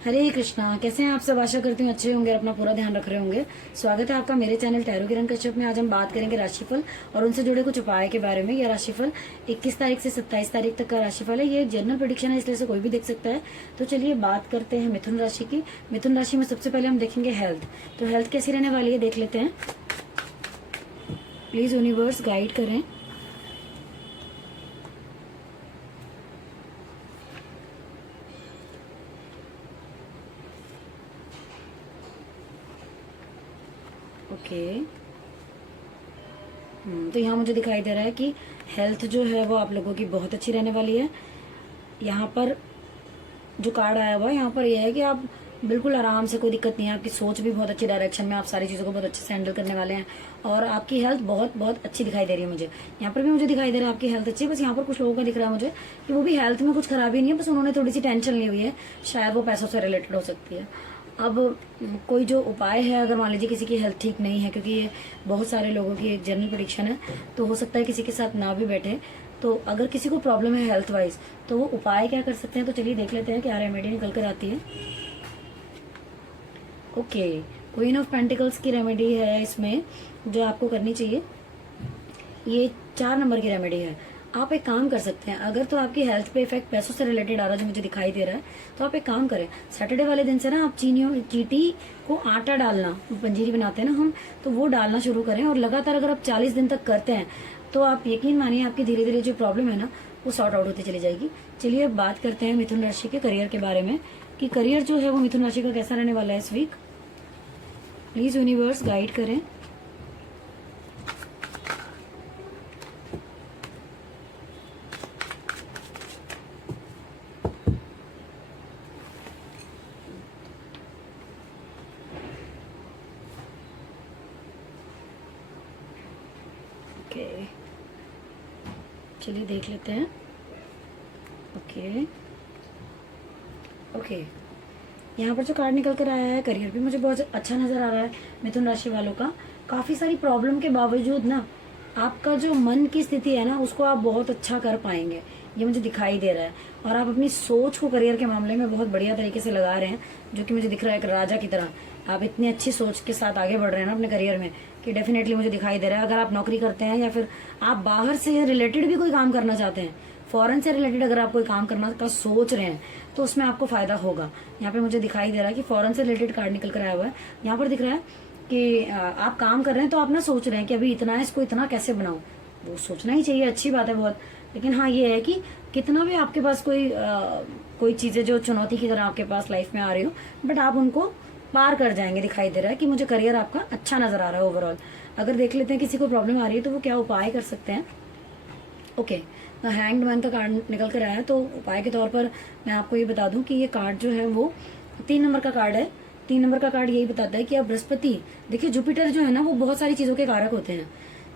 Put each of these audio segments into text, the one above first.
हरे कृष्णा। कैसे हैं आप सब? आशा करती हूँ अच्छे होंगे और अपना पूरा ध्यान रख रहे होंगे। स्वागत है आपका मेरे चैनल टैरो किरण कश्यप में। आज हम बात करेंगे राशिफल और उनसे जुड़े कुछ उपाय के बारे में। यह राशिफल 21 तारीख से 27 तारीख तक का राशिफल है। ये जनरल प्रेडिक्शन है, इसलिए से कोई भी देख सकता है। तो चलिए बात करते हैं मिथुन राशि की। मिथुन राशि में सबसे पहले हम देखेंगे हेल्थ। तो हेल्थ कैसी रहने वाली है देख लेते हैं। प्लीज यूनिवर्स गाइड करें। ओके। तो यहाँ मुझे दिखाई दे रहा है कि हेल्थ जो है वो आप लोगों की बहुत अच्छी रहने वाली है। यहाँ पर जो कार्ड आया हुआ है यहाँ पर यह है कि आप बिल्कुल आराम से, कोई दिक्कत नहीं है। आपकी सोच भी बहुत अच्छी डायरेक्शन में, आप सारी चीज़ों को बहुत अच्छे से हैंडल करने वाले हैं। और आपकी हेल्थ बहुत बहुत अच्छी दिखाई दे रही है मुझे। यहाँ पर भी मुझे दिखाई दे रहा है आपकी हेल्थ अच्छी है। बस यहाँ पर कुछ लोगों का दिख रहा है मुझे कि वो भी हेल्थ में कुछ खराबी नहीं है, बस उन्होंने थोड़ी सी टेंशन ली हुई है। शायद वो पैसों से रिलेटेड हो सकती है। अब कोई जो उपाय है, अगर मान लीजिए किसी की हेल्थ ठीक नहीं है, क्योंकि ये बहुत सारे लोगों की एक जनरल प्रेडिक्शन है, तो हो सकता है किसी के साथ ना भी बैठे। तो अगर किसी को प्रॉब्लम है हेल्थ वाइज, तो वो उपाय क्या कर सकते हैं। तो चलिए देख लेते हैं क्या रेमेडी निकल कर आती है। ओके, क्वीन ऑफ पेंटिकल्स की रेमेडी है इसमें जो आपको करनी चाहिए। ये 4 नंबर की रेमेडी है। आप एक काम कर सकते हैं, अगर तो आपकी हेल्थ पे इफेक्ट पैसों से रिलेटेड आ रहा है जो मुझे दिखाई दे रहा है, तो आप एक काम करें, सैटरडे वाले दिन से ना आप चीटी को आटा डालना, पंजीरी बनाते हैं ना हम, तो वो डालना शुरू करें। और लगातार अगर आप 40 दिन तक करते हैं तो आप यकीन मानिए आपकी धीरे धीरे जो प्रॉब्लम है ना वो सॉर्ट आउट होती चली जाएगी। चलिए अब बात करते हैं मिथुन राशि के करियर के बारे में कि करियर जो है वो मिथुन राशि का कैसा रहने वाला है इस वीक। प्लीज यूनिवर्स गाइड करें। ओके, चलिए देख लेते हैं। ओके ओके, यहाँ पर जो कार्ड निकल कर आया है, करियर भी मुझे बहुत अच्छा नजर आ रहा है मिथुन राशि वालों का। काफी सारी प्रॉब्लम के बावजूद ना आपका जो मन की स्थिति है ना उसको आप बहुत अच्छा कर पाएंगे, ये मुझे दिखाई दे रहा है। और आप अपनी सोच को करियर के मामले में बहुत बढ़िया तरीके से लगा रहे हैं, जो कि मुझे दिख रहा है एक राजा की तरह। आप इतनी अच्छी सोच के साथ आगे बढ़ रहे हैं ना अपने करियर में कि डेफिनेटली मुझे दिखाई दे रहा है। अगर आप नौकरी करते हैं या फिर आप बाहर से रिलेटेड भी कोई काम करना चाहते हैं, फॉरेन से रिलेटेड अगर आप कोई काम करना का सोच रहे हैं, तो उसमें आपको फायदा होगा। यहाँ पे मुझे दिखाई दे रहा है कि फॉरेन से रिलेटेड कार्ड निकल कर आया हुआ है। यहाँ पर दिख रहा है कि आप काम कर रहे हैं तो आप ना सोच रहे हैं कि अभी इतना है, इसको इतना कैसे बनाऊं। वो सोचना ही चाहिए, अच्छी बात है बहुत। लेकिन हाँ ये है कि कितना भी आपके पास कोई चीजें जो चुनौती की तरह आपके पास लाइफ में आ रही हो, बट आप उनको पार कर जाएंगे। दिखाई दे रहा है कि मुझे करियर आपका अच्छा नजर आ रहा है ओवरऑल। अगर देख लेते हैं किसी को प्रॉब्लम आ रही है तो वो क्या उपाय कर सकते हैं। ओके, हैंग्ड मैन का कार्ड निकल कर आया है। तो उपाय के तौर पर मैं आपको ये बता दूं कि ये कार्ड जो है वो 3 नंबर का कार्ड है। 3 नंबर का कार्ड यही बताता है कि आप बृहस्पति, देखिए जुपिटर जो है ना वो बहुत सारी चीजों के कारक होते हैं।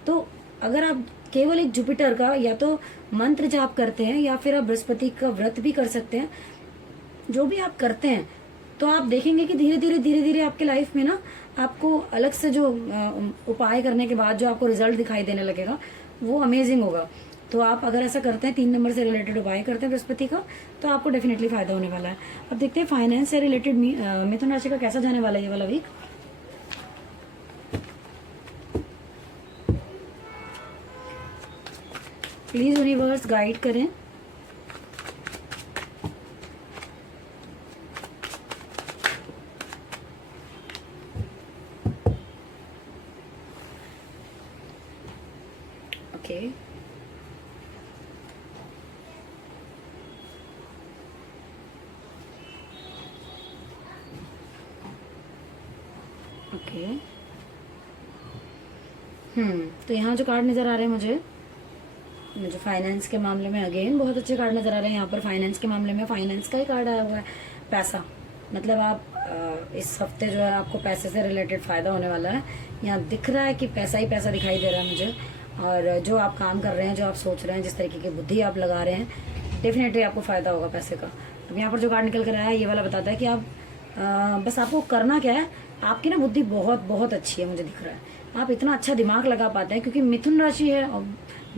तो अगर आप केवल एक जुपिटर का या तो मंत्र जाप करते हैं या फिर आप बृहस्पति का व्रत भी कर सकते हैं, जो भी आप करते हैं, तो आप देखेंगे कि धीरे धीरे आपके लाइफ में ना आपको अलग से जो उपाय करने के बाद जो आपको रिजल्ट दिखाई देने लगेगा वो अमेजिंग होगा। तो आप अगर ऐसा करते हैं, 3 नंबर से रिलेटेड उपाय करते हैं बृहस्पति का, तो आपको डेफिनेटली फायदा होने वाला है। अब देखते हैं फाइनेंस से रिलेटेड मिथुन राशि का कैसा जाने वाला है ये वाला वीक। प्लीज यूनिवर्स गाइड करें। Okay, okay. तो यहाँ जो कार्ड नजर आ रहे हैं मुझे फाइनेंस के मामले में अगेन बहुत अच्छे कार्ड नजर आ रहे हैं। यहाँ पर फाइनेंस के मामले में फाइनेंस का ही कार्ड आया हुआ है, पैसा। मतलब आप इस हफ्ते जो है आपको पैसे से रिलेटेड फायदा होने वाला है। यहाँ दिख रहा है कि पैसा ही पैसा दिखाई दे रहा है मुझे। और जो आप काम कर रहे हैं, जो आप सोच रहे हैं, जिस तरीके की बुद्धि आप लगा रहे हैं, डेफिनेटली आपको फायदा होगा पैसे का। अब यहाँ पर जो कार्ड निकल कर आया है ये वाला बताता है कि आप बस आपको करना क्या है। आपकी ना बुद्धि बहुत बहुत अच्छी है, मुझे दिख रहा है। आप इतना अच्छा दिमाग लगा पाते हैं क्योंकि मिथुन राशि है और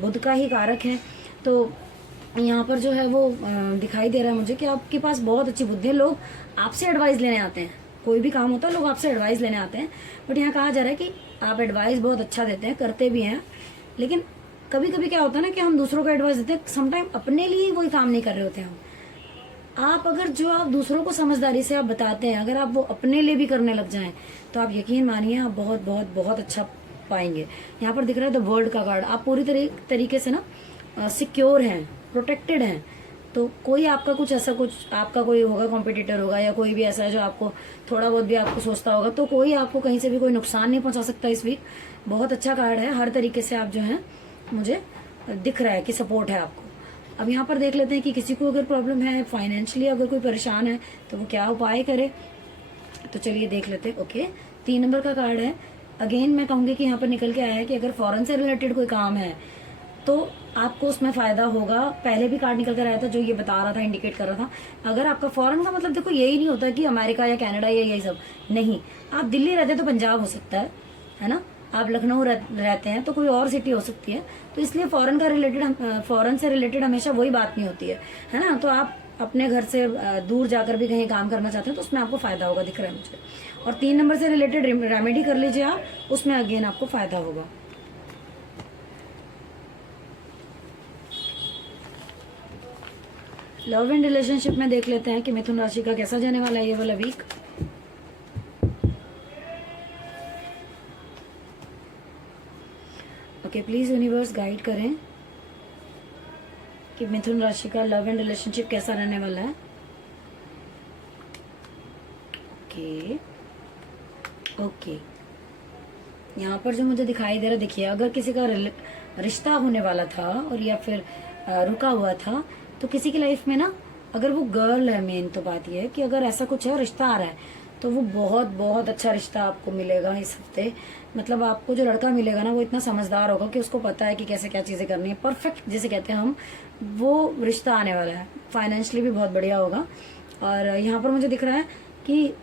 बुध का ही कारक है। तो यहाँ पर जो है वो दिखाई दे रहा है मुझे कि आपके पास बहुत अच्छी बुद्धि है। लोग आपसे एडवाइस लेने आते हैं, कोई भी काम होता है लोग आपसे एडवाइस लेने आते हैं। बट यहाँ कहा जा रहा है कि आप एडवाइस बहुत अच्छा देते हैं, करते भी हैं, लेकिन कभी कभी क्या होता है ना कि हम दूसरों को एडवाइस देते हैं, समटाइम अपने लिए वही काम नहीं कर रहे होते हम। आप अगर जो आप दूसरों को समझदारी से आप बताते हैं, अगर आप वो अपने लिए भी करने लग जाएं, तो आप यकीन मानिए आप बहुत बहुत बहुत अच्छा पाएंगे। यहाँ पर दिख रहा है द वर्ल्ड का कार्ड। आप पूरी तरीके से ना सिक्योर हैं, प्रोटेक्टेड हैं। तो कोई आपका कुछ ऐसा, कुछ आपका कोई होगा कॉम्पिटिटर होगा या कोई भी ऐसा है जो आपको थोड़ा बहुत भी आपको सोचता होगा, तो कोई आपको कहीं से भी कोई नुकसान नहीं पहुंचा सकता इस वीक। बहुत अच्छा कार्ड है, हर तरीके से आप जो है मुझे दिख रहा है कि सपोर्ट है आपको। अब यहाँ पर देख लेते हैं कि किसी को अगर प्रॉब्लम है फाइनेंशियली, अगर कोई परेशान है तो वो क्या उपाय करे। तो चलिए देख लेते हैं। ओके, 3 नंबर का कार्ड है। अगेन मैं कहूंगी कि यहाँ पर निकल के आया है कि अगर फॉरेन से रिलेटेड कोई काम है तो आपको उसमें फायदा होगा। पहले भी कार्ड निकल कर आया था जो ये बता रहा था, इंडिकेट कर रहा था। अगर आपका फॉरेन का मतलब देखो यही नहीं होता कि अमेरिका या कनाडा या यही सब नहीं। आप दिल्ली रहते तो पंजाब हो सकता है ना। आप लखनऊ रहते हैं तो कोई और सिटी हो सकती है। तो इसलिए फॉरेन से रिलेटेड हमेशा वही बात नहीं होती है ना। तो आप अपने घर से दूर जाकर भी कहीं काम करना चाहते हैं तो उसमें आपको फायदा होगा, दिख रहा है मुझे। और 3 नंबर से रिलेटेड रेमेडी कर लीजिए आप, उसमें अगेन आपको फायदा होगा। लव एंड रिलेशनशिप में देख लेते हैं कि मिथुन राशि का कैसा जाने वाला है ये वाला week. Okay, please universe guide करें कि मिथुन राशि का लव एंड रिलेशनशिप कैसा रहने वाला है। ओके ओके, यहाँ पर जो मुझे दिखाई दे रहा है, देखिए अगर किसी का रिश्ता होने वाला था और या फिर रुका हुआ था, तो किसी की लाइफ में ना अगर वो गर्ल है, मेन तो बात ये है कि अगर ऐसा कुछ है, रिश्ता आ रहा है, तो वो बहुत बहुत अच्छा रिश्ता आपको मिलेगा इस हफ्ते। मतलब आपको जो लड़का मिलेगा ना वो इतना समझदार होगा कि उसको पता है कि कैसे क्या चीजें करनी है। परफेक्ट जिसे कहते हैं हम, वो रिश्ता आने वाला है। फाइनेंशियली भी बहुत बढ़िया होगा। और यहाँ पर मुझे दिख रहा है कि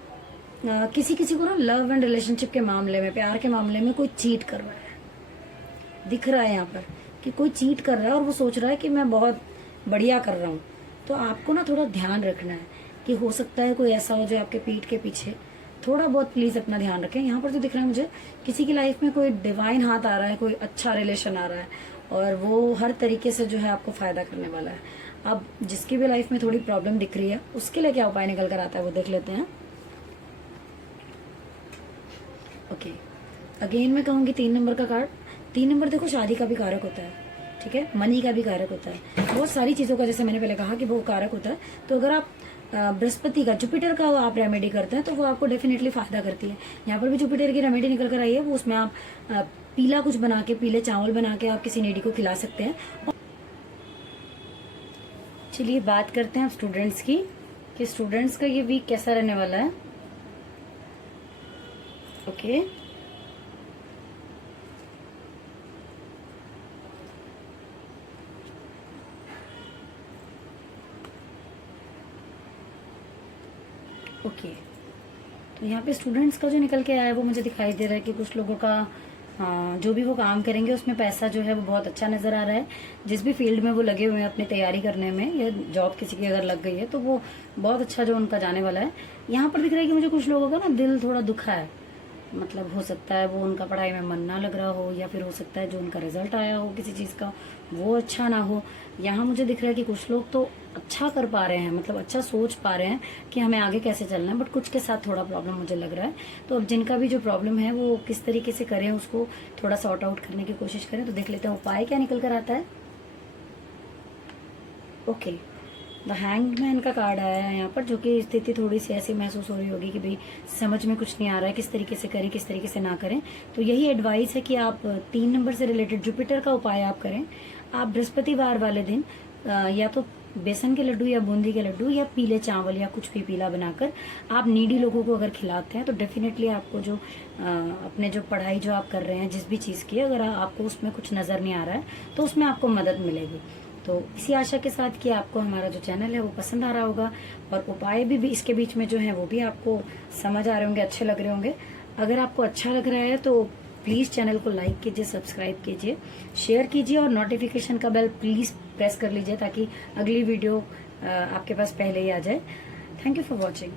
किसी किसी को ना लव एंड रिलेशनशिप के मामले में, प्यार के मामले में कोई चीट कर रहा है। दिख रहा है यहाँ पर कि कोई चीट कर रहा है और वो सोच रहा है कि मैं बहुत बढ़िया कर रहा हूँ। तो आपको ना थोड़ा ध्यान रखना है कि हो सकता है कोई ऐसा हो जो आपके पीठ के पीछे, थोड़ा बहुत प्लीज अपना ध्यान रखें। यहाँ पर जो दिख रहा है मुझे, किसी की लाइफ में कोई डिवाइन हाथ आ रहा है, कोई अच्छा रिलेशन आ रहा है और वो हर तरीके से जो है आपको फायदा करने वाला है। अब जिसकी भी लाइफ में थोड़ी प्रॉब्लम दिख रही है उसके लिए क्या उपाय निकल कर आता है वो देख लेते हैं। ओके, अगेन मैं कहूँगी 3 नंबर का कार्ड। 3 नंबर देखो शादी का भी कारक होता है, ठीक है, मनी का भी कारक होता है, बहुत सारी चीजों का, जैसे मैंने पहले कहा कि वो कारक होता है। तो अगर आप बृहस्पति का, जुपिटर का आप रेमेडी करते हैं तो वो आपको डेफिनेटली फायदा करती है। यहाँ पर भी जुपिटर की रेमेडी निकल कर आई है, वो उसमें आप पीला कुछ बना के, पीले चावल बना के आप किसी नेडी को खिला सकते हैं। चलिए बात करते हैं आप स्टूडेंट्स की कि स्टूडेंट्स का ये वीक कैसा रहने वाला है। ओके, ओके, तो यहाँ पे स्टूडेंट्स का जो निकल के आया है वो मुझे दिखाई दे रहा है कि कुछ लोगों का जो भी वो काम करेंगे उसमें पैसा जो है वो बहुत अच्छा नजर आ रहा है। जिस भी फील्ड में वो लगे हुए हैं अपनी तैयारी करने में, या जॉब किसी की अगर लग गई है तो वो बहुत अच्छा जो उनका जाने वाला है। यहाँ पर दिख रहा है कि मुझे कुछ लोगों का ना दिल थोड़ा दुखा है। मतलब हो सकता है वो उनका पढ़ाई में मन ना लग रहा हो, या फिर हो सकता है जो उनका रिजल्ट आया हो किसी चीज़ का वो अच्छा ना हो। यहाँ मुझे दिख रहा है कि कुछ लोग तो अच्छा कर पा रहे हैं, मतलब अच्छा सोच पा रहे हैं कि हमें आगे कैसे चलना है, बट कुछ के साथ थोड़ा प्रॉब्लम मुझे लग रहा है। तो अब जिनका भी जो प्रॉब्लम है वो किस तरीके से करें, उसको थोड़ा सॉर्ट आउट करने की कोशिश करें। तो देख लेते हैं उपाय क्या निकल कर आता है। ओके, द हैंगमैन का कार्ड आया है यहाँ पर, जो कि स्थिति थोड़ी सी ऐसी महसूस हो रही होगी कि भाई समझ में कुछ नहीं आ रहा है, किस तरीके से करें किस तरीके से ना करें। तो यही एडवाइस है कि आप 3 नंबर से रिलेटेड जुपिटर का उपाय आप करें। आप बृहस्पतिवार वाले दिन या तो बेसन के लड्डू या बूंदी के लड्डू या पीले चावल या कुछ भी पीला बनाकर आप नीडी लोगों को अगर खिलाते हैं तो डेफिनेटली आपको जो अपने जो पढ़ाई जो आप कर रहे हैं जिस भी चीज़ की, अगर आपको उसमें कुछ नज़र नहीं आ रहा है तो उसमें आपको मदद मिलेगी। तो इसी आशा के साथ कि आपको हमारा जो चैनल है वो पसंद आ रहा होगा और उपाय भी इसके बीच में जो है वो भी आपको समझ आ रहे होंगे, अच्छे लग रहे होंगे। अगर आपको अच्छा लग रहा है तो प्लीज़ चैनल को लाइक कीजिए, सब्सक्राइब कीजिए, शेयर कीजिए और नोटिफिकेशन का बेल प्लीज़ प्रेस कर लीजिए ताकि अगली वीडियो आपके पास पहले ही आ जाए। Thank you for watching.